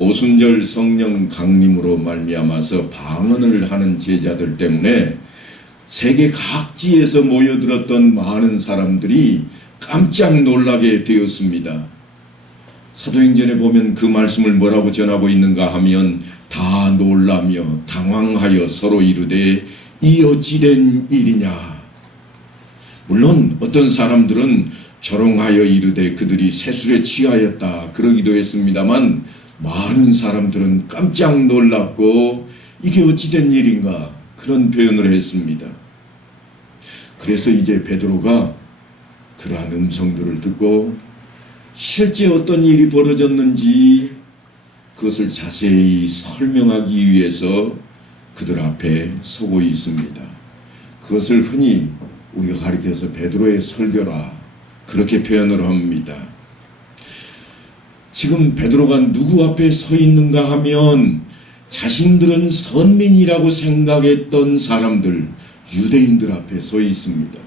오순절 성령 강림으로 말미암아서 방언을 하는 제자들 때문에 세계 각지에서 모여들었던 많은 사람들이 깜짝 놀라게 되었습니다. 사도행전에 보면 그 말씀을 뭐라고 전하고 있는가 하면 다 놀라며 당황하여 서로 이르되 이 어찌된 일이냐. 물론 어떤 사람들은 조롱하여 이르되 그들이 세술에 취하였다 그러기도 했습니다만 많은 사람들은 깜짝 놀랐고 이게 어찌된 일인가 그런 표현을 했습니다. 그래서 이제 베드로가 그러한 음성들을 듣고 실제 어떤 일이 벌어졌는지 그것을 자세히 설명하기 위해서 그들 앞에 서고 있습니다. 그것을 흔히 우리가 가리켜서 베드로의 설교라 그렇게 표현을 합니다. 지금 베드로가 누구 앞에 서 있는가 하면 자신들은 선민이라고 생각했던 사람들, 유대인들 앞에 서 있습니다.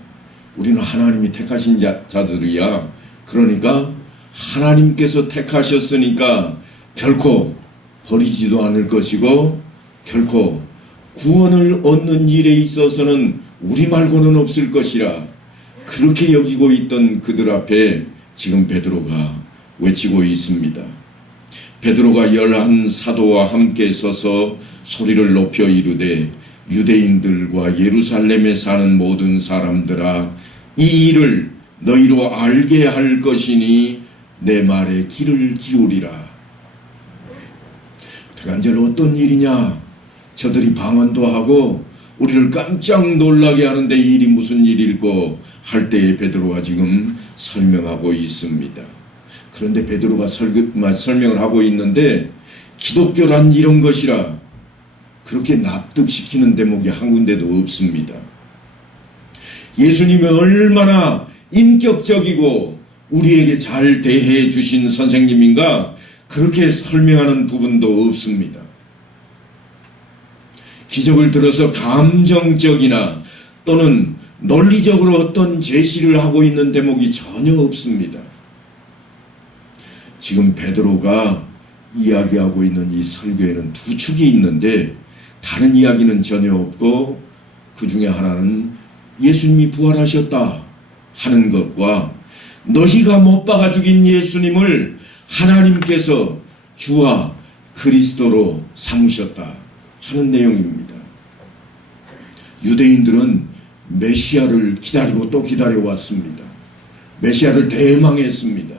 우리는 하나님이 택하신 자들이야. 그러니까 하나님께서 택하셨으니까 결코 버리지도 않을 것이고 결코 구원을 얻는 일에 있어서는 우리 말고는 없을 것이라 그렇게 여기고 있던 그들 앞에 지금 베드로가 외치고 있습니다. 베드로가 11 사도와 함께 서서 소리를 높여 이르되 유대인들과 예루살렘에 사는 모든 사람들아 이 일을 너희로 알게 할 것이니 내 말에 귀를 기울이라. 대간절 어떤 일이냐? 저들이 방언도 하고 우리를 깜짝 놀라게 하는데 이 일이 무슨 일일꼬 할 때에 베드로가 지금 설명하고 있습니다. 그런데 베드로가 설명을 하고 있는데 기독교란 이런 것이라 그렇게 납득시키는 대목이 한 군데도 없습니다. 예수님이 얼마나 인격적이고 우리에게 잘 대해 주신 선생님인가 그렇게 설명하는 부분도 없습니다. 기적을 들어서 감정적이나 또는 논리적으로 어떤 제시를 하고 있는 대목이 전혀 없습니다. 지금 베드로가 이야기하고 있는 이 설교에는 두 축이 있는데 다른 이야기는 전혀 없고 그 중에 하나는 예수님이 부활하셨다 하는 것과 너희가 못 박아 죽인 예수님을 하나님께서 주와 그리스도로 삼으셨다 하는 내용입니다. 유대인들은 메시아를 기다리고 또 기다려왔습니다. 메시아를 대망했습니다.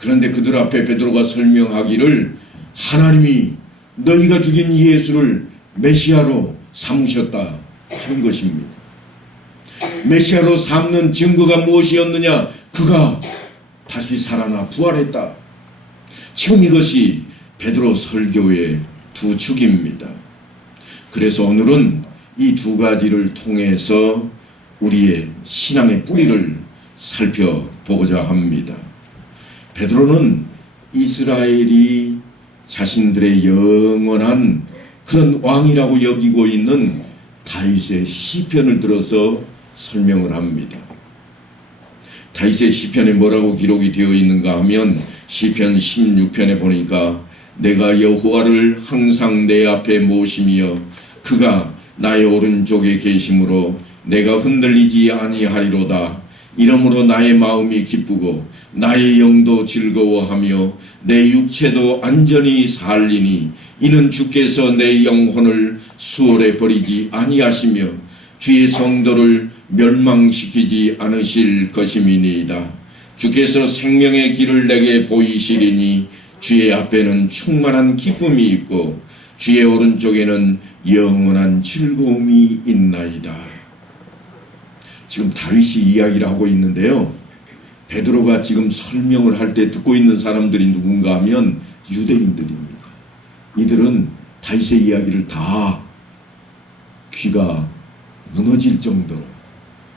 그런데 그들 앞에 베드로가 설명하기를 하나님이 너희가 죽인 예수를 메시아로 삼으셨다 하는 것입니다. 메시아로 삼는 증거가 무엇이었느냐? 그가 다시 살아나 부활했다. 지금 이것이 베드로 설교의 두 축입니다. 그래서 오늘은 이 두 가지를 통해서 우리의 신앙의 뿌리를 살펴보고자 합니다. 베드로는 이스라엘이 자신들의 영원한 그런 왕이라고 여기고 있는 다윗의 시편을 들어서 설명을 합니다. 다윗의 시편에 뭐라고 기록이 되어 있는가 하면 시편 16편에 보니까 내가 여호와를 항상 내 앞에 모시며 그가 나의 오른쪽에 계심으로 내가 흔들리지 아니하리로다. 이러므로 나의 마음이 기쁘고 나의 영도 즐거워하며 내 육체도 안전히 살리니 이는 주께서 내 영혼을 수월에 버리지 아니하시며 주의 성도를 멸망시키지 않으실 것임이니이다. 주께서 생명의 길을 내게 보이시리니 주의 앞에는 충만한 기쁨이 있고 주의 오른쪽에는 영원한 즐거움이 있나이다. 지금 다윗이 이야기를 하고 있는데요. 베드로가 지금 설명을 할 때 듣고 있는 사람들이 누군가 하면 유대인들입니다. 이들은 다윗의 이야기를 다 귀가 무너질 정도로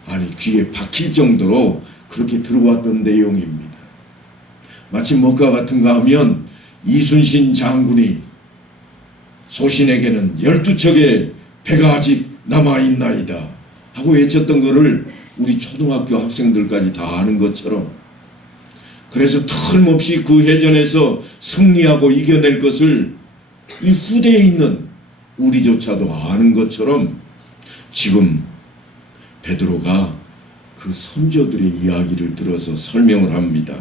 아니 귀에 박힐 정도로 그렇게 들어왔던 내용입니다. 마치 뭐가 같은가 하면 이순신 장군이 소신에게는 12척의 배가 아직 남아있나이다 하고 외쳤던 것을 우리 초등학교 학생들까지 다 아는 것처럼 그래서 틀림없이 그 해전에서 승리하고 이겨낼 것을 이 후대에 있는 우리조차도 아는 것처럼 지금 베드로가 그 선조들의 이야기를 들어서 설명을 합니다.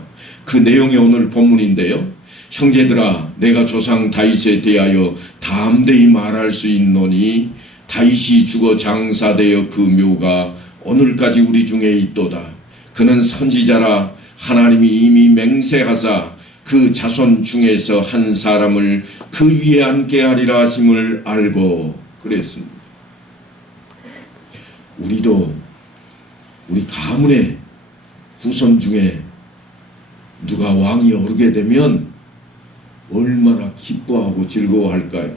그 내용이 오늘 본문인데요. 형제들아, 내가 조상 다윗에 대하여 담대히 말할 수 있노니 다윗이 죽어 장사되어 그 묘가 오늘까지 우리 중에 있도다. 그는 선지자라 하나님이 이미 맹세하사 그 자손 중에서 한 사람을 그 위에 앉게 하리라 하심을 알고 그랬습니다. 우리도 우리 가문의 후손 중에 누가 왕이 오르게 되면 얼마나 기뻐하고 즐거워할까요?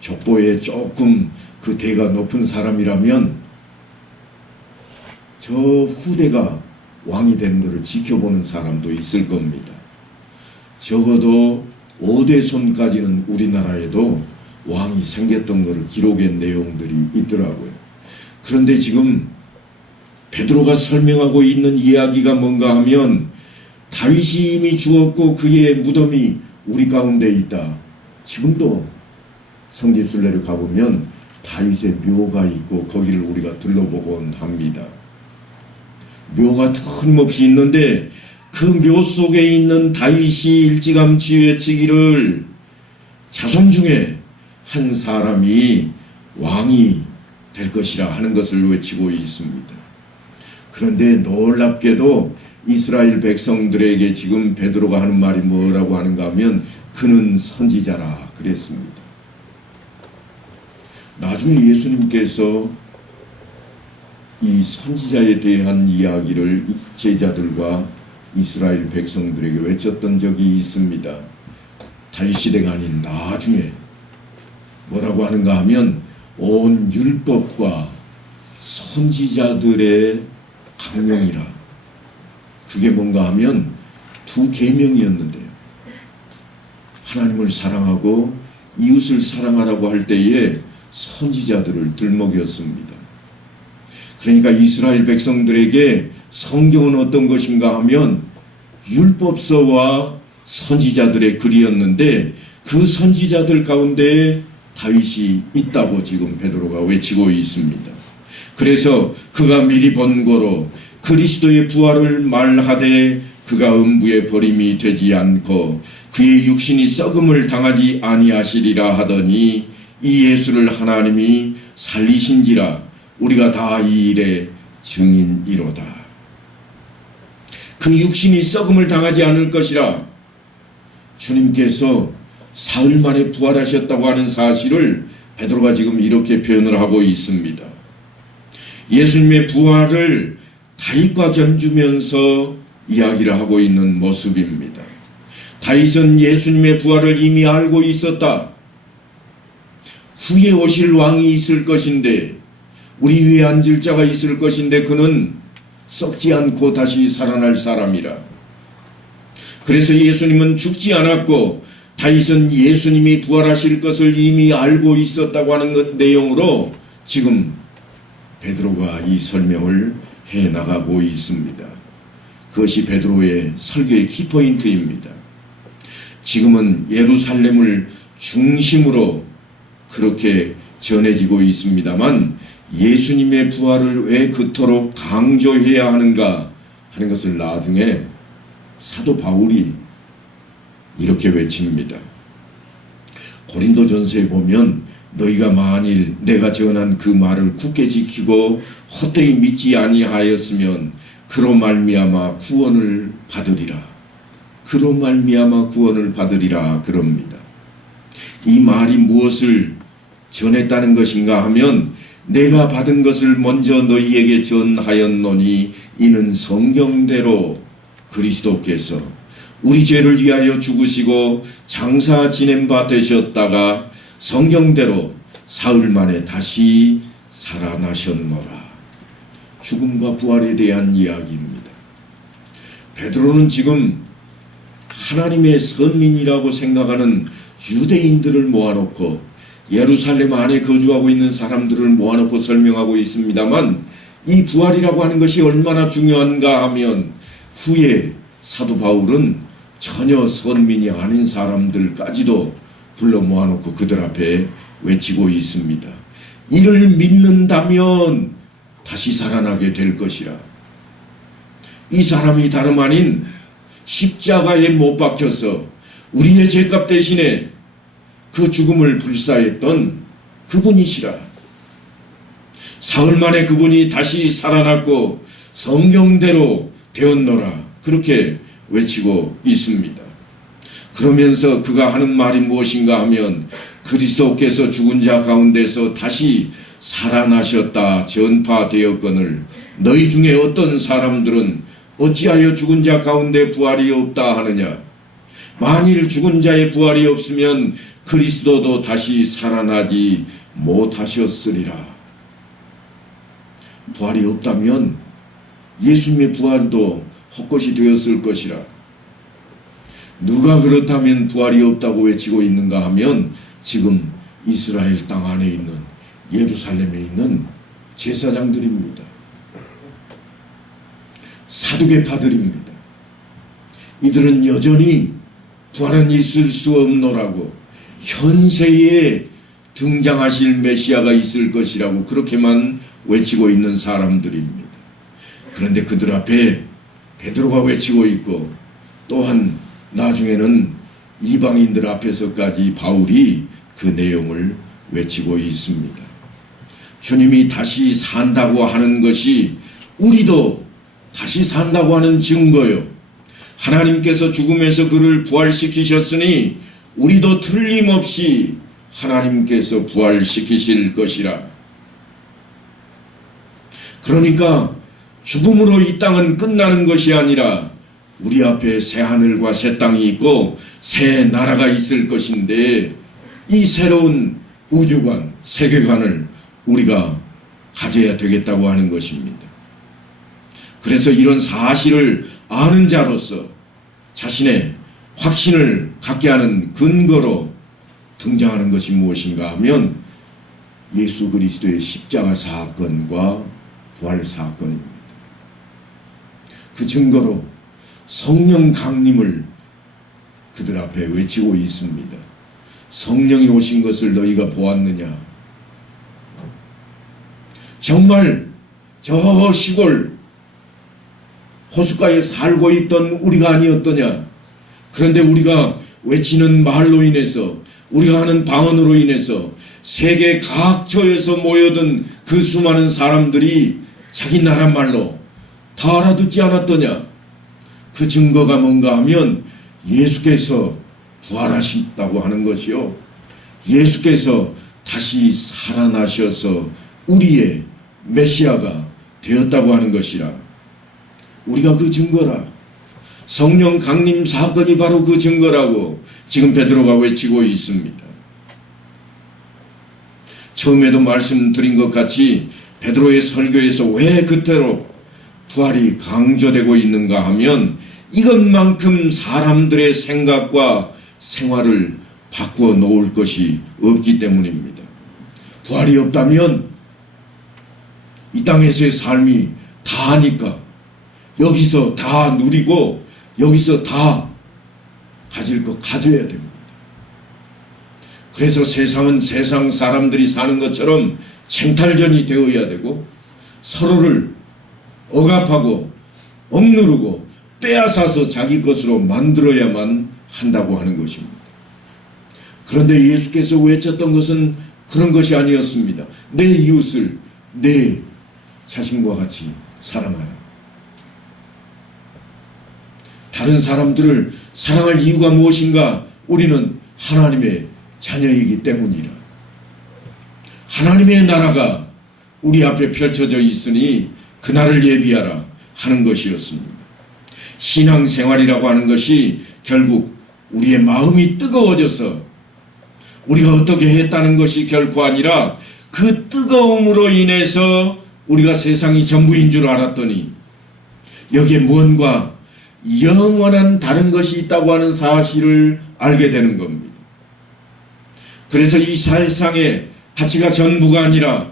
족보에 조금 그 대가 높은 사람이라면 저 후대가 왕이 되는 것을 지켜보는 사람도 있을 겁니다. 적어도 5대 손까지는 우리나라에도 왕이 생겼던 것을 기록한 내용들이 있더라고요. 그런데 지금 베드로가 설명하고 있는 이야기가 뭔가 하면 다윗이 이미 죽었고 그의 무덤이 우리 가운데 있다. 지금도 성지순례를 가보면 다윗의 묘가 있고 거기를 우리가 둘러보곤 합니다. 묘가 틀림없이 있는데 그 묘 속에 있는 다윗이 일찌감치 외치기를 자손 중에 한 사람이 왕이 될 것이라 하는 것을 외치고 있습니다. 그런데 놀랍게도 이스라엘 백성들에게 지금 베드로가 하는 말이 뭐라고 하는가 하면 그는 선지자라 그랬습니다. 나중에 예수님께서 이 선지자에 대한 이야기를 제자들과 이스라엘 백성들에게 외쳤던 적이 있습니다. 다윗 시대가 아닌 나중에 뭐라고 하는가 하면 온 율법과 선지자들의 강령이라. 그게 뭔가 하면 두 계명이었는데요. 하나님을 사랑하고 이웃을 사랑하라고 할 때에 선지자들을 들먹였습니다. 그러니까 이스라엘 백성들에게 성경은 어떤 것인가 하면 율법서와 선지자들의 글이었는데 그 선지자들 가운데 다윗이 있다고 지금 베드로가 외치고 있습니다. 그래서 그가 미리 본고로 그리스도의 부활을 말하되 그가 음부에 버림이 되지 않고 그의 육신이 썩음을 당하지 아니하시리라 하더니 이 예수를 하나님이 살리신지라 우리가 다 이 일의 증인이로다. 그 육신이 썩음을 당하지 않을 것이라 주님께서 사흘 만에 부활하셨다고 하는 사실을 베드로가 지금 이렇게 표현을 하고 있습니다. 예수님의 부활을 다윗과 견주면서 이야기를 하고 있는 모습입니다. 다윗은 예수님의 부활을 이미 알고 있었다. 후에 오실 왕이 있을 것인데 우리 위에 앉을 자가 있을 것인데 그는 썩지 않고 다시 살아날 사람이라. 그래서 예수님은 죽지 않았고 다윗은 예수님이 부활하실 것을 이미 알고 있었다고 하는 내용으로 지금 베드로가 이 설명을 해나가고 있습니다. 그것이 베드로의 설교의 키포인트입니다. 지금은 예루살렘을 중심으로 그렇게 전해지고 있습니다만 예수님의 부활을 왜 그토록 강조해야 하는가 하는 것을 나중에 사도 바울이 이렇게 외칩니다. 고린도전서에 보면 너희가 만일 내가 전한 그 말을 굳게 지키고 헛되이 믿지 아니하였으면 그로 말미암아 구원을 받으리라. 그로 말미암아 구원을 받으리라 그럽니다. 이 말이 무엇을 전했다는 것인가 하면 내가 받은 것을 먼저 너희에게 전하였노니 이는 성경대로 그리스도께서 우리 죄를 위하여 죽으시고 장사 지낸 바 되셨다가 성경대로 사흘 만에 다시 살아나셨노라. 죽음과 부활에 대한 이야기입니다. 베드로는 지금 하나님의 선민이라고 생각하는 유대인들을 모아놓고 예루살렘 안에 거주하고 있는 사람들을 모아놓고 설명하고 있습니다만 이 부활이라고 하는 것이 얼마나 중요한가 하면 후에 사도 바울은 전혀 선민이 아닌 사람들까지도 불러 모아놓고 그들 앞에 외치고 있습니다. 이를 믿는다면 다시 살아나게 될 것이라. 이 사람이 다름 아닌 십자가에 못 박혀서 우리의 죄값 대신에 그 죽음을 불사했던 그분이시라. 사흘 만에 그분이 다시 살아났고 성경대로 되었노라. 그렇게 외치고 있습니다. 그러면서 그가 하는 말이 무엇인가 하면 그리스도께서 죽은 자 가운데서 다시 살아나셨다 전파되었거늘 너희 중에 어떤 사람들은 어찌하여 죽은 자 가운데 부활이 없다 하느냐. 만일 죽은 자의 부활이 없으면 그리스도도 다시 살아나지 못하셨으리라. 부활이 없다면 예수님의 부활도 헛것이 되었을 것이라. 누가 그렇다면 부활이 없다고 외치고 있는가 하면 지금 이스라엘 땅 안에 있는 예루살렘에 있는 제사장들입니다. 사두개파들입니다. 이들은 여전히 부활은 있을 수 없노라고 현세에 등장하실 메시아가 있을 것이라고 그렇게만 외치고 있는 사람들입니다. 그런데 그들 앞에 베드로가 외치고 있고 또한 나중에는 이방인들 앞에서까지 바울이 그 내용을 외치고 있습니다. 주님이 다시 산다고 하는 것이 우리도 다시 산다고 하는 증거요. 하나님께서 죽음에서 그를 부활시키셨으니 우리도 틀림없이 하나님께서 부활시키실 것이라. 그러니까 죽음으로 이 땅은 끝나는 것이 아니라 우리 앞에 새 하늘과 새 땅이 있고 새 나라가 있을 것인데 이 새로운 우주관, 세계관을 우리가 가져야 되겠다고 하는 것입니다. 그래서 이런 사실을 아는 자로서 자신의 확신을 갖게 하는 근거로 등장하는 것이 무엇인가 하면 예수 그리스도의 십자가 사건과 부활 사건입니다. 그 증거로 성령 강림을 그들 앞에 외치고 있습니다. 성령이 오신 것을 너희가 보았느냐? 정말 저 시골 호숫가에 살고 있던 우리가 아니었더냐? 그런데 우리가 외치는 말로 인해서 우리가 하는 방언으로 인해서 세계 각처에서 모여든 그 수많은 사람들이 자기 나라 말로 다 알아듣지 않았더냐? 그 증거가 뭔가 하면 예수께서 부활하신다고 하는 것이요. 예수께서 다시 살아나셔서 우리의 메시아가 되었다고 하는 것이라. 우리가 그 증거라. 성령 강림 사건이 바로 그 증거라고 지금 베드로가 외치고 있습니다. 처음에도 말씀드린 것 같이 베드로의 설교에서 왜 그때로 부활이 강조되고 있는가 하면 이것만큼 사람들의 생각과 생활을 바꾸어 놓을 것이 없기 때문입니다. 부활이 없다면 이 땅에서의 삶이 다 하니까 여기서 다 누리고 여기서 다 가질 거 가져야 됩니다. 그래서 세상은 세상 사람들이 사는 것처럼 쟁탈전이 되어야 되고 서로를 억압하고 억누르고 빼앗아서 자기 것으로 만들어야만 한다고 하는 것입니다. 그런데 예수께서 외쳤던 것은 그런 것이 아니었습니다. 내 이웃을 내 자신과 같이 사랑하라. 다른 사람들을 사랑할 이유가 무엇인가? 우리는 하나님의 자녀이기 때문이라. 하나님의 나라가 우리 앞에 펼쳐져 있으니 그날을 예비하라 하는 것이었습니다. 신앙생활이라고 하는 것이 결국 우리의 마음이 뜨거워져서 우리가 어떻게 했다는 것이 결코 아니라 그 뜨거움으로 인해서 우리가 세상이 전부인 줄 알았더니 여기에 뭔가 영원한 다른 것이 있다고 하는 사실을 알게 되는 겁니다. 그래서 이 세상의 가치가 전부가 아니라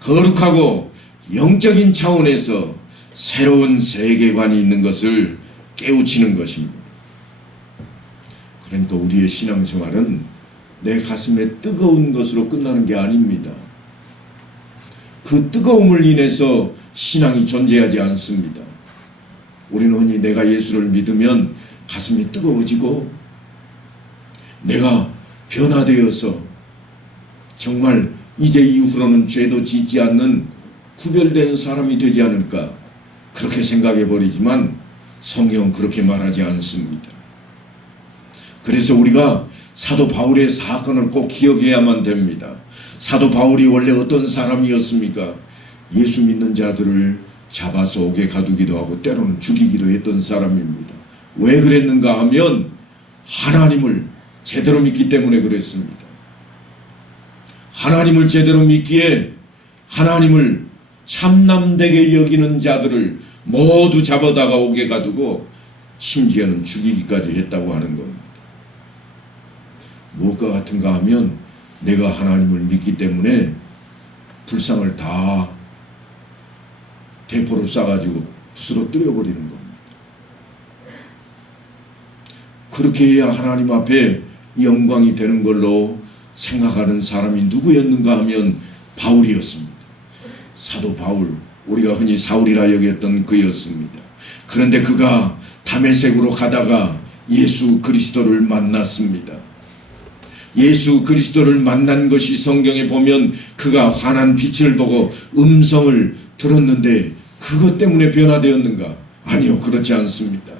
거룩하고 영적인 차원에서 새로운 세계관이 있는 것을 깨우치는 것입니다. 그러니까 우리의 신앙생활은 내 가슴에 뜨거운 것으로 끝나는 게 아닙니다. 그 뜨거움을 인해서 신앙이 존재하지 않습니다. 우리는 흔히 내가 예수를 믿으면 가슴이 뜨거워지고 내가 변화되어서 정말 이제 이후로는 죄도 짓지 않는 구별된 사람이 되지 않을까 그렇게 생각해 버리지만 성경은 그렇게 말하지 않습니다. 그래서 우리가 사도 바울의 사건을 꼭 기억해야만 됩니다. 사도 바울이 원래 어떤 사람이었습니까? 예수 믿는 자들을 잡아서 옥에 가두기도 하고 때로는 죽이기도 했던 사람입니다. 왜 그랬는가 하면 하나님을 제대로 믿기 때문에 그랬습니다. 하나님을 제대로 믿기에 하나님을 참남되게 여기는 자들을 모두 잡아다가 옥에 가두고 심지어는 죽이기까지 했다고 하는 겁니다. 무엇과 같은가 하면 내가 하나님을 믿기 때문에 불상을 다 대포로 쏴가지고 붓으로 뜨려버리는 겁니다. 그렇게 해야 하나님 앞에 영광이 되는 걸로 생각하는 사람이 누구였는가 하면 바울이었습니다. 사도 바울, 우리가 흔히 사울이라 여겼던 그였습니다. 그런데 그가 다메섹으로 가다가 예수 그리스도를 만났습니다. 예수 그리스도를 만난 것이 성경에 보면 그가 환한 빛을 보고 음성을 들었는데 그것 때문에 변화되었는가? 아니요, 그렇지 않습니다.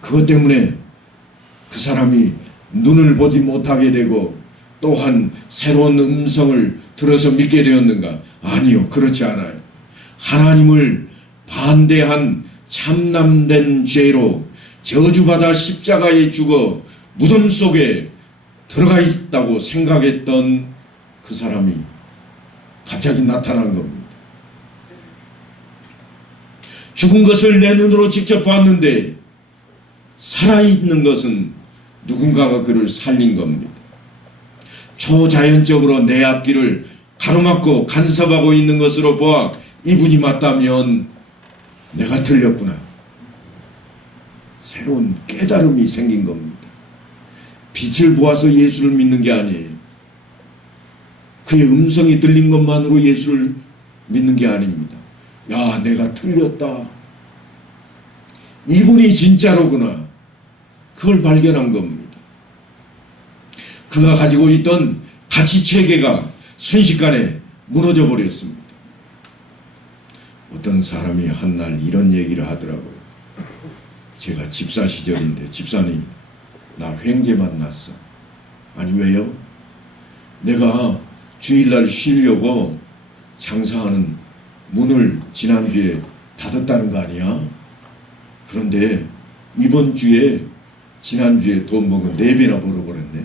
그것 때문에 그 사람이 눈을 보지 못하게 되고 또한 새로운 음성을 들어서 믿게 되었는가? 아니요, 그렇지 않아요. 하나님을 반대한 참남된 죄로 저주받아 십자가에 죽어 무덤 속에 들어가 있다고 생각했던 그 사람이 갑자기 나타난 겁니다. 죽은 것을 내 눈으로 직접 봤는데 살아있는 것은 누군가가 그를 살린 겁니다. 초자연적으로 내 앞길을 가로막고 간섭하고 있는 것으로 보아 이분이 맞다면 내가 틀렸구나. 새로운 깨달음이 생긴 겁니다. 빛을 보아서 예수를 믿는 게 아니에요. 그의 음성이 들린 것만으로 예수를 믿는 게 아닙니다. 야, 내가 틀렸다. 이분이 진짜로구나. 그걸 발견한 겁니다. 그가 가지고 있던 가치 체계가 순식간에 무너져 버렸습니다. 어떤 사람이 한날 이런 얘기를 하더라고요. 제가 집사 시절인데, 집사님, 나 횡재 만났어. 아니, 왜요? 내가 주일날 쉬려고 장사하는 문을 지난주에 닫았다는 거 아니야? 그런데 이번 주에 지난주에 돈 먹은 4배나 벌어버렸네.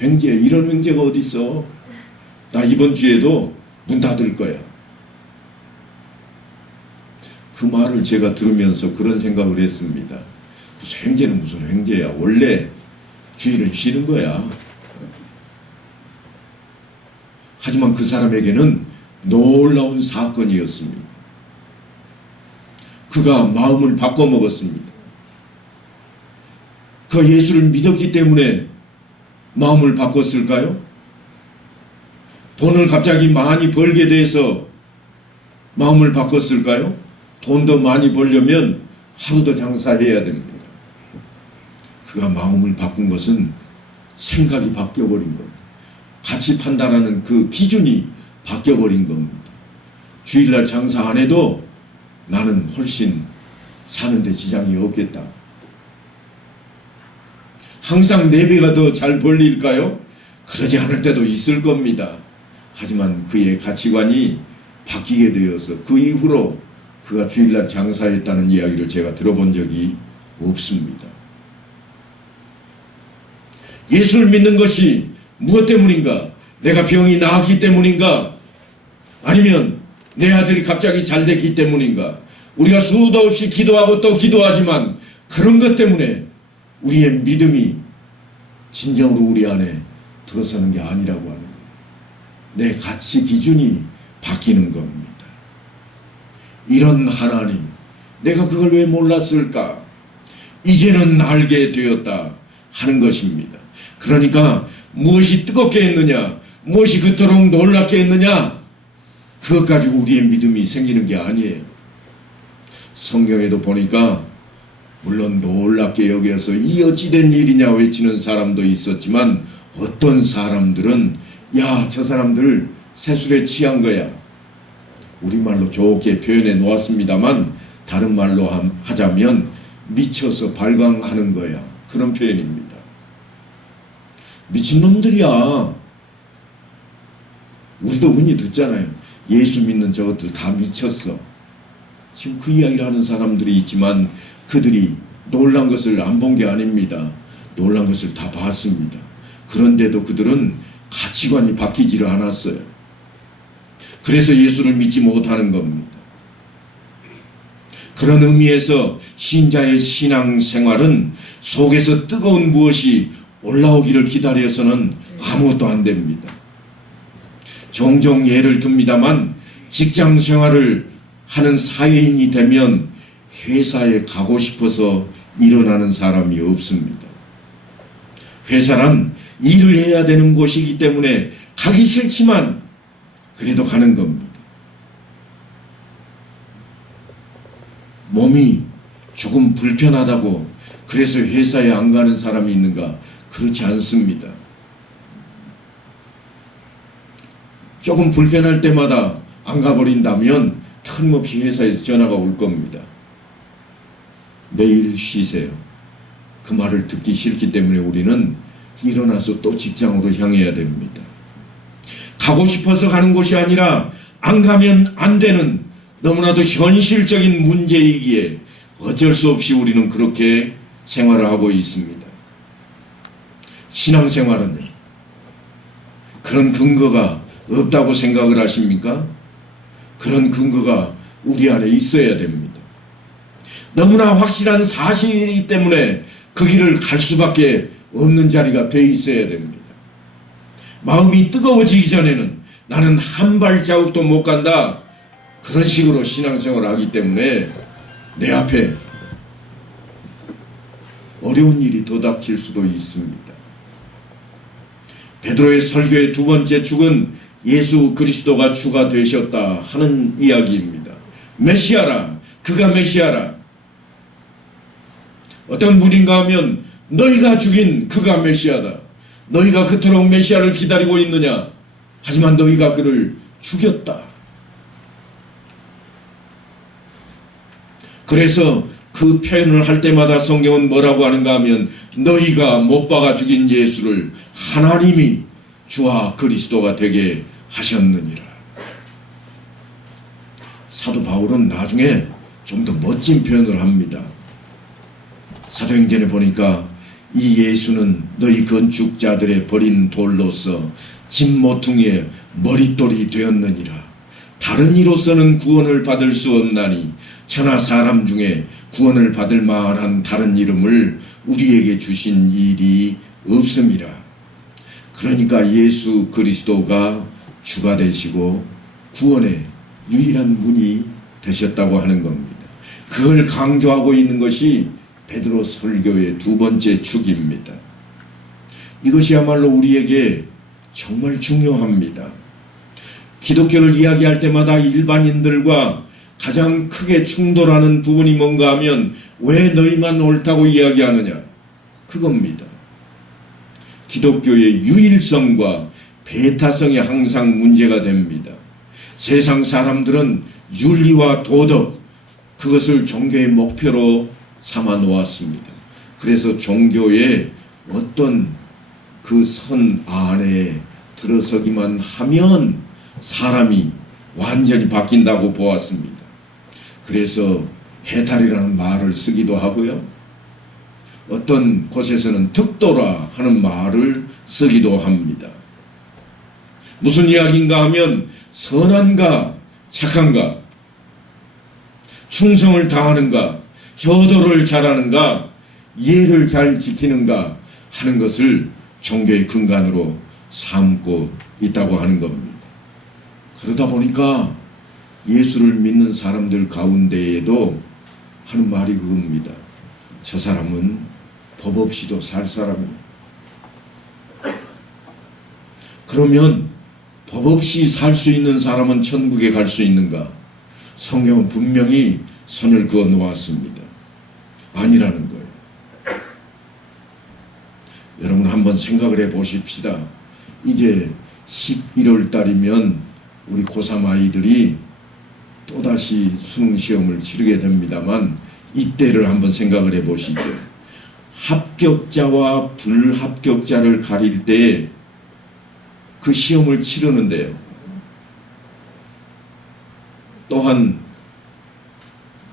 횡재, 이런 횡재가 어딨어? 나 이번 주에도 문 닫을 거야. 그 말을 제가 들으면서 그런 생각을 했습니다. 무슨 횡재는 무슨 횡재야. 원래 주일은 쉬는 거야. 하지만 그 사람에게는 놀라운 사건이었습니다. 그가 마음을 바꿔먹었습니다. 그가 예수를 믿었기 때문에 마음을 바꿨을까요? 돈을 갑자기 많이 벌게 돼서 마음을 바꿨을까요? 돈 더 많이 벌려면 하루도 장사해야 됩니다. 그가 마음을 바꾼 것은 생각이 바뀌어버린 겁니다. 가치 판단하는 그 기준이 바뀌어버린 겁니다. 주일날 장사 안 해도 나는 훨씬 사는데 지장이 없겠다. 항상 4배가 더 잘 벌릴까요? 그러지 않을 때도 있을 겁니다. 하지만 그의 가치관이 바뀌게 되어서 그 이후로 그가 주일날 장사했다는 이야기를 제가 들어본 적이 없습니다. 예수를 믿는 것이 무엇 때문인가? 내가 병이 나았기 때문인가? 아니면 내 아들이 갑자기 잘 됐기 때문인가? 우리가 수도 없이 기도하고 또 기도하지만 그런 것 때문에 우리의 믿음이 진정으로 우리 안에 들어서는 게 아니라고 하는 거예요. 내 가치 기준이 바뀌는 겁니다. 이런 하나님, 내가 그걸 왜 몰랐을까? 이제는 알게 되었다 하는 것입니다. 그러니까 무엇이 뜨겁게 했느냐, 무엇이 그토록 놀랍게 했느냐, 그것 가지고 우리의 믿음이 생기는 게 아니에요. 성경에도 보니까 물론 놀랍게 여겨서 이 어찌된 일이냐 외치는 사람도 있었지만, 어떤 사람들은 야, 저 사람들 세술에 취한 거야. 우리말로 좋게 표현해 놓았습니다만 다른 말로 하자면 미쳐서 발광하는 거야. 그런 표현입니다. 미친놈들이야. 우리도 흔히 듣잖아요. 예수 믿는 저것들 다 미쳤어. 지금 그 이야기를 하는 사람들이 있지만 그들이 놀란 것을 안 본 게 아닙니다. 놀란 것을 다 봤습니다. 그런데도 그들은 가치관이 바뀌지를 않았어요. 그래서 예수를 믿지 못하는 겁니다. 그런 의미에서 신자의 신앙생활은 속에서 뜨거운 무엇이 올라오기를 기다려서는 아무것도 안 됩니다. 종종 예를 듭니다만 직장 생활을 하는 사회인이 되면 회사에 가고 싶어서 일어나는 사람이 없습니다. 회사란 일을 해야 되는 곳이기 때문에 가기 싫지만 그래도 가는 겁니다. 몸이 조금 불편하다고 그래서 회사에 안 가는 사람이 있는가? 그렇지 않습니다. 조금 불편할 때마다 안 가버린다면 틀림없이 회사에서 전화가 올 겁니다. 매일 쉬세요. 그 말을 듣기 싫기 때문에 우리는 일어나서 또 직장으로 향해야 됩니다. 가고 싶어서 가는 곳이 아니라 안 가면 안 되는 너무나도 현실적인 문제이기에 어쩔 수 없이 우리는 그렇게 생활을 하고 있습니다. 신앙생활은 그런 근거가 없다고 생각을 하십니까? 그런 근거가 우리 안에 있어야 됩니다. 너무나 확실한 사실이기 때문에 그 길을 갈 수밖에 없는 자리가 돼 있어야 됩니다. 마음이 뜨거워지기 전에는 나는 한 발자국도 못 간다. 그런 식으로 신앙생활을 하기 때문에 내 앞에 어려운 일이 도닥칠 수도 있습니다. 베드로의 설교의 두 번째 축은 예수 그리스도가 주가 되셨다 하는 이야기입니다. 메시아라, 그가 메시아라. 어떤 분인가 하면 너희가 죽인 그가 메시아다. 너희가 그토록 메시아를 기다리고 있느냐? 하지만 너희가 그를 죽였다. 그래서 그 표현을 할 때마다 성경은 뭐라고 하는가 하면 너희가 못 박아 죽인 예수를 하나님이 주와 그리스도가 되게 하셨느니라. 사도 바울은 나중에 좀 더 멋진 표현을 합니다. 사도행전에 보니까 이 예수는 너희 건축자들의 버린 돌로서 집 모퉁이의 머릿돌이 되었느니라. 다른 이로서는 구원을 받을 수 없나니 천하 사람 중에 구원을 받을 만한 다른 이름을 우리에게 주신 일이 없음이라. 그러니까 예수 그리스도가 주가 되시고 구원의 유일한 문이 되셨다고 하는 겁니다. 그걸 강조하고 있는 것이 베드로 설교의 두 번째 축입니다. 이것이야말로 우리에게 정말 중요합니다. 기독교를 이야기할 때마다 일반인들과 가장 크게 충돌하는 부분이 뭔가 하면 왜 너희만 옳다고 이야기하느냐? 그겁니다. 기독교의 유일성과 배타성이 항상 문제가 됩니다. 세상 사람들은 윤리와 도덕, 그것을 종교의 목표로 삼아 놓았습니다. 그래서 종교의 어떤 그 선 안에 들어서기만 하면 사람이 완전히 바뀐다고 보았습니다. 그래서 해탈이라는 말을 쓰기도 하고요. 어떤 곳에서는 득도라 하는 말을 쓰기도 합니다. 무슨 이야기인가 하면 선한가 착한가, 충성을 다하는가, 효도를 잘하는가, 예를 잘 지키는가 하는 것을 종교의 근간으로 삼고 있다고 하는 겁니다. 그러다 보니까 예수를 믿는 사람들 가운데에도 하는 말이 그겁니다. 저 사람은 법 없이도 살 사람입니다. 그러면 법 없이 살 수 있는 사람은 천국에 갈 수 있는가? 성경은 분명히 선을 그어 놓았습니다. 아니라는 거예요. 여러분 한번 생각을 해 보십시다. 이제 11월 달이면 우리 고3 아이들이 또다시 수능 시험을 치르게 됩니다만 이때를 한번 생각을 해 보시죠. 합격자와 불합격자를 가릴 때 그 시험을 치르는데요. 또한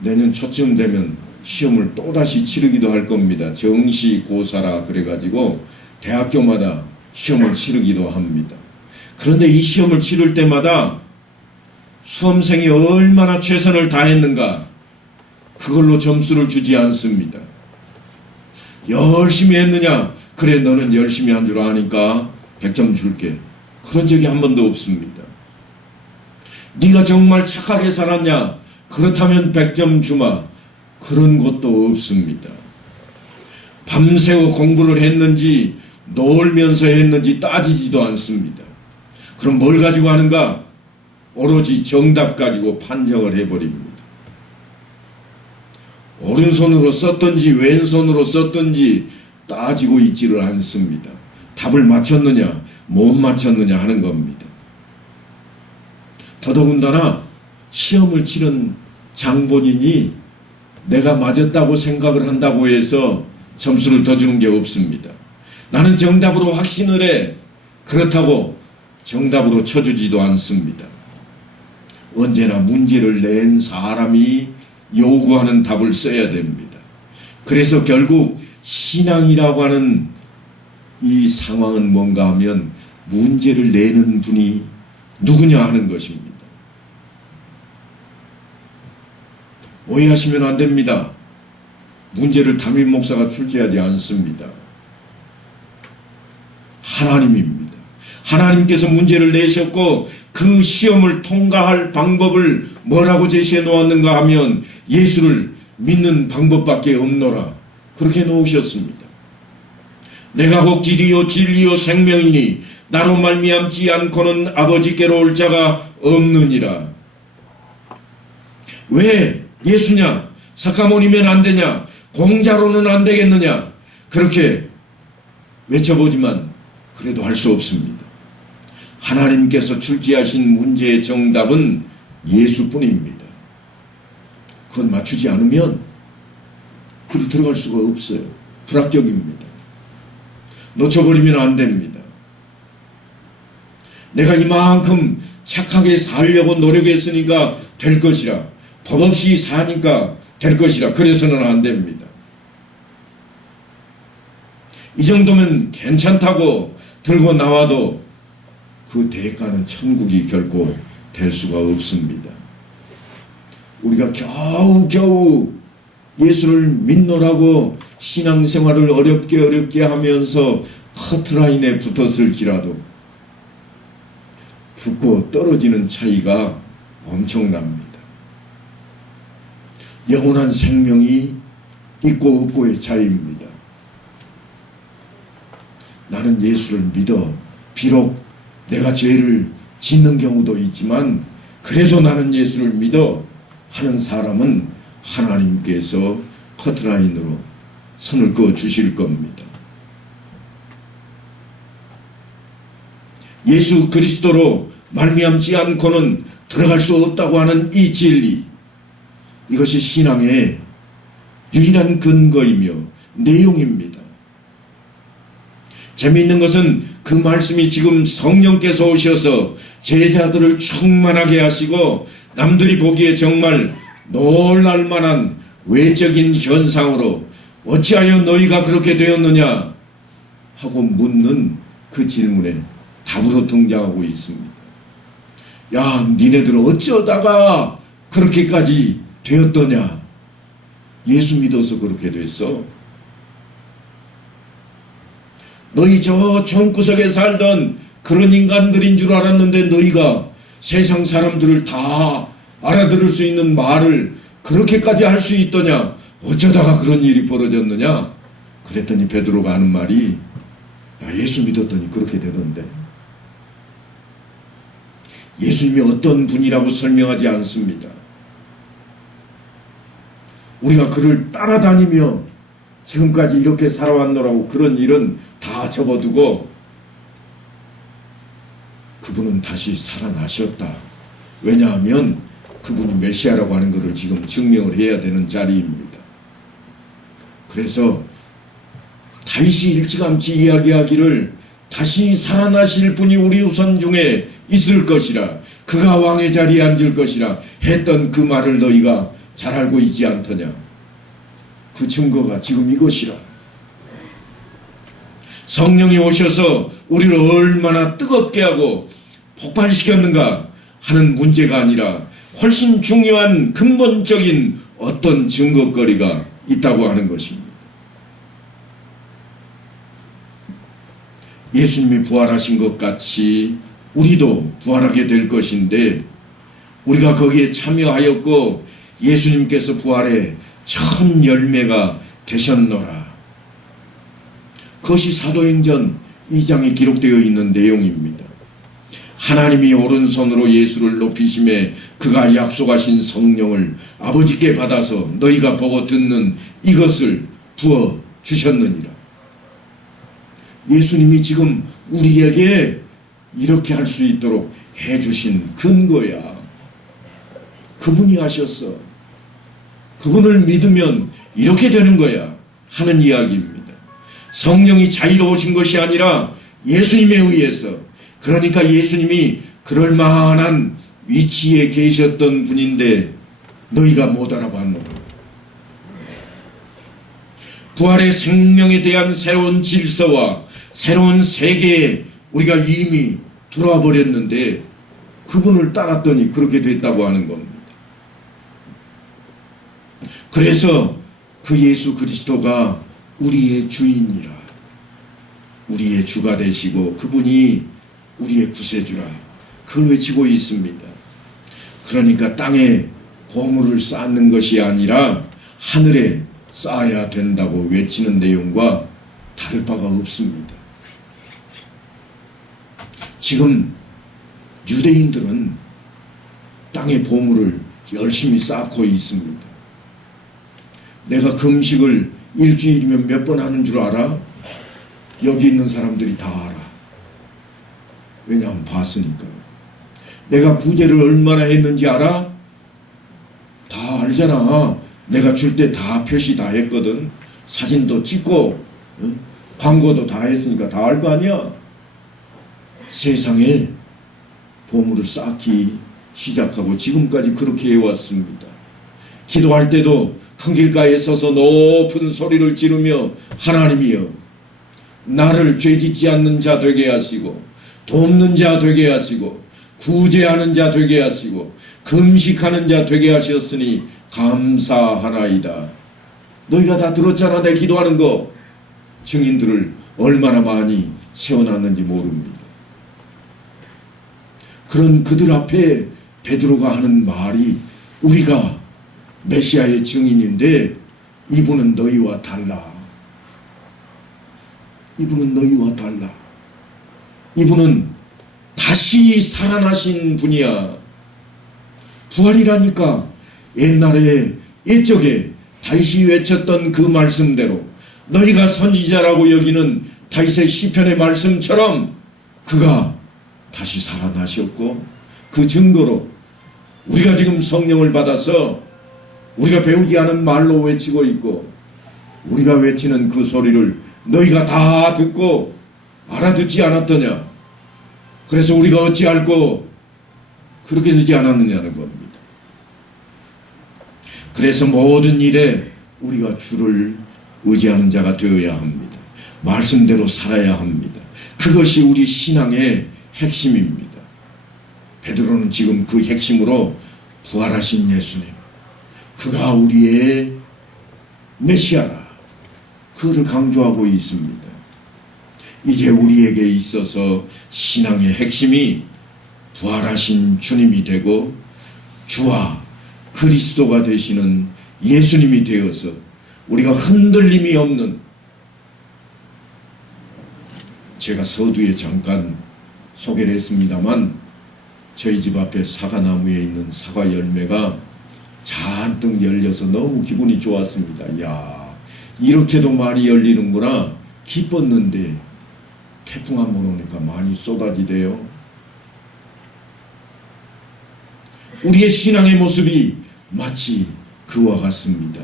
내년 초쯤 되면 시험을 또다시 치르기도 할 겁니다. 정시고사라 그래가지고 대학교마다 시험을 치르기도 합니다. 그런데 이 시험을 치를 때마다 수험생이 얼마나 최선을 다했는가 그걸로 점수를 주지 않습니다. 열심히 했느냐? 그래 너는 열심히 한 줄 아니까 100점 줄게. 그런 적이 한 번도 없습니다. 네가 정말 착하게 살았냐? 그렇다면 100점 주마. 그런 것도 없습니다. 밤새워 공부를 했는지 놀면서 했는지 따지지도 않습니다. 그럼 뭘 가지고 하는가? 오로지 정답 가지고 판정을 해버립니다. 오른손으로 썼든지 왼손으로 썼든지 따지고 있지를 않습니다. 답을 맞췄느냐 못 맞췄느냐 하는 겁니다. 더더군다나 시험을 치른 장본인이 내가 맞았다고 생각을 한다고 해서 점수를 더 주는 게 없습니다. 나는 정답으로 확신을 해. 그렇다고 정답으로 쳐주지도 않습니다. 언제나 문제를 낸 사람이 요구하는 답을 써야 됩니다. 그래서 결국 신앙이라고 하는 이 상황은 뭔가 하면 문제를 내는 분이 누구냐 하는 것입니다. 오해하시면 안 됩니다. 문제를 담임 목사가 출제하지 않습니다. 하나님입니다. 하나님께서 문제를 내셨고 그 시험을 통과할 방법을 뭐라고 제시해 놓았는가 하면 예수를 믿는 방법밖에 없노라. 그렇게 놓으셨습니다. 내가 곧 길이요 진리요 생명이니 나로 말미암지 않고는 아버지께로 올 자가 없느니라. 왜 예수냐? 사카모니면 안 되냐? 공자로는 안 되겠느냐? 그렇게 외쳐보지만 그래도 할 수 없습니다. 하나님께서 출제하신 문제의 정답은 예수뿐입니다. 그건 맞추지 않으면 그리 들어갈 수가 없어요. 불합격입니다. 놓쳐버리면 안 됩니다. 내가 이만큼 착하게 살려고 노력했으니까 될 것이라, 법 없이 사니까 될 것이라, 그래서는 안 됩니다. 이 정도면 괜찮다고 들고 나와도 그 대가는 천국이 결코 될 수가 없습니다. 우리가 겨우겨우 예수를 믿노라고 신앙생활을 어렵게 하면서 커트라인에 붙었을지라도 붙고 떨어지는 차이가 엄청납니다. 영원한 생명이 있고 없고의 차이입니다. 나는 예수를 믿어. 비록 내가 죄를 짓는 경우도 있지만 그래도 나는 예수를 믿어 하는 사람은 하나님께서 커트라인으로 선을 그어 주실 겁니다. 예수 그리스도로 말미암지 않고는 들어갈 수 없다고 하는 이 진리, 이것이 신앙의 유일한 근거이며 내용입니다. 재미있는 것은 그 말씀이 지금 성령께서 오셔서 제자들을 충만하게 하시고 남들이 보기에 정말 놀랄 만한 외적인 현상으로 어찌하여 너희가 그렇게 되었느냐 하고 묻는 그 질문에 답으로 등장하고 있습니다. 야, 니네들 어쩌다가 그렇게까지 되었더냐? 예수 믿어서 그렇게 됐어. 너희 저 총구석에 살던 그런 인간들인 줄 알았는데 너희가 세상 사람들을 다 알아들을 수 있는 말을 그렇게까지 할 수 있더냐? 어쩌다가 그런 일이 벌어졌느냐? 그랬더니 베드로가 하는 말이 예수 믿었더니 그렇게 되던데. 예수님이 어떤 분이라고 설명하지 않습니다. 우리가 그를 따라다니며 지금까지 이렇게 살아왔노라고 그런 일은 다 접어두고 그분은 다시 살아나셨다. 왜냐하면 그분이 메시아라고 하는 것을 지금 증명을 해야 되는 자리입니다. 그래서 다윗이 일찌감치 이야기하기를 다시 살아나실 분이 우리 후손 중에 있을 것이라, 그가 왕의 자리에 앉을 것이라 했던 그 말을 너희가 잘 알고 있지 않더냐. 그 증거가 지금 이것이라. 성령이 오셔서 우리를 얼마나 뜨겁게 하고 폭발시켰는가 하는 문제가 아니라 훨씬 중요한 근본적인 어떤 증거거리가 있다고 하는 것입니다. 예수님이 부활하신 것 같이 우리도 부활하게 될 것인데, 우리가 거기에 참여하였고 예수님께서 부활의 첫 열매가 되셨노라. 그것이 사도행전 2장에 기록되어 있는 내용입니다. 하나님이 오른손으로 예수를 높이심에 그가 약속하신 성령을 아버지께 받아서 너희가 보고 듣는 이것을 부어 주셨느니라. 예수님이 지금 우리에게 이렇게 할 수 있도록 해주신 근거야. 그분이 하셨어. 그분을 믿으면 이렇게 되는 거야 하는 이야기입니다. 성령이 자유로우신 것이 아니라 예수님에 의해서, 그러니까 예수님이 그럴 만한 위치에 계셨던 분인데 너희가 못 알아봤노라. 부활의 생명에 대한 새로운 질서와 새로운 세계에 우리가 이미 들어와 버렸는데 그분을 따랐더니 그렇게 됐다고 하는 겁니다. 그래서 그 예수 그리스도가 우리의 주인이라, 우리의 주가 되시고 그분이 우리의 구세주라, 그걸 외치고 있습니다. 그러니까 땅에 보물을 쌓는 것이 아니라 하늘에 쌓아야 된다고 외치는 내용과 다를 바가 없습니다. 지금 유대인들은 땅에 보물을 열심히 쌓고 있습니다. 내가 금식을 일주일이면 몇 번 하는 줄 알아? 여기 있는 사람들이 다 알아. 왜냐하면 봤으니까. 내가 구제를 얼마나 했는지 알아? 다 알잖아. 내가 줄 때 다 표시 다 했거든. 사진도 찍고 광고도 다 했으니까 다 알 거 아니야. 세상에 보물을 쌓기 시작하고 지금까지 그렇게 해왔습니다. 기도할 때도 큰 길가에 서서 높은 소리를 지르며 하나님이여 나를 죄짓지 않는 자 되게 하시고 돕는 자 되게 하시고 구제하는 자 되게 하시고 금식하는 자 되게 하셨으니 감사하나이다. 너희가 다 들었잖아. 내 기도하는 거. 증인들을 얼마나 많이 세워놨는지 모릅니다. 그런 그들 앞에 베드로가 하는 말이 우리가 메시아의 증인인데 이분은 너희와 달라. 이분은 너희와 달라. 이분은 다시 살아나신 분이야. 부활이라니까 옛날에 옛적에 다윗이 외쳤던 그 말씀대로 너희가 선지자라고 여기는 다윗의 시편의 말씀처럼 그가 다시 살아나셨고 그 증거로 우리가 지금 성령을 받아서 우리가 배우지 않은 말로 외치고 있고 우리가 외치는 그 소리를 너희가 다 듣고 알아듣지 않았더냐. 그래서 우리가 어찌 알고 그렇게 되지 않았느냐는 겁니다. 그래서 모든 일에 우리가 주를 의지하는 자가 되어야 합니다. 말씀대로 살아야 합니다. 그것이 우리 신앙의 핵심입니다. 베드로는 지금 그 핵심으로 부활하신 예수님, 그가 우리의 메시아라, 그를 강조하고 있습니다. 이제 우리에게 있어서 신앙의 핵심이 부활하신 주님이 되고 주와 그리스도가 되시는 예수님이 되어서 우리가 흔들림이 없는, 제가 서두에 잠깐 소개를 했습니다만 저희 집 앞에 사과나무에 있는 사과 열매가 잔뜩 열려서 너무 기분이 좋았습니다. 야, 이렇게도 많이 열리는구나 기뻤는데 태풍 한번 오니까 많이 쏟아지대요. 우리의 신앙의 모습이 마치 그와 같습니다.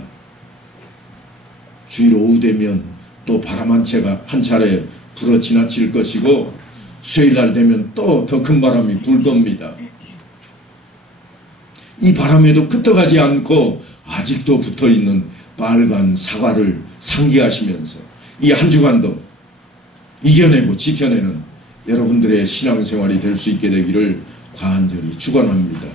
주일 오후 되면 또 바람 한 차례 불어 지나칠 것이고 수요일날 되면 또 더 큰 바람이 불 겁니다. 이 바람에도 끄떡하지 않고 아직도 붙어있는 빨간 사과를 상기하시면서 이 한 주간도 이겨내고 지켜내는 여러분들의 신앙생활이 될 수 있게 되기를 간절히 축원합니다.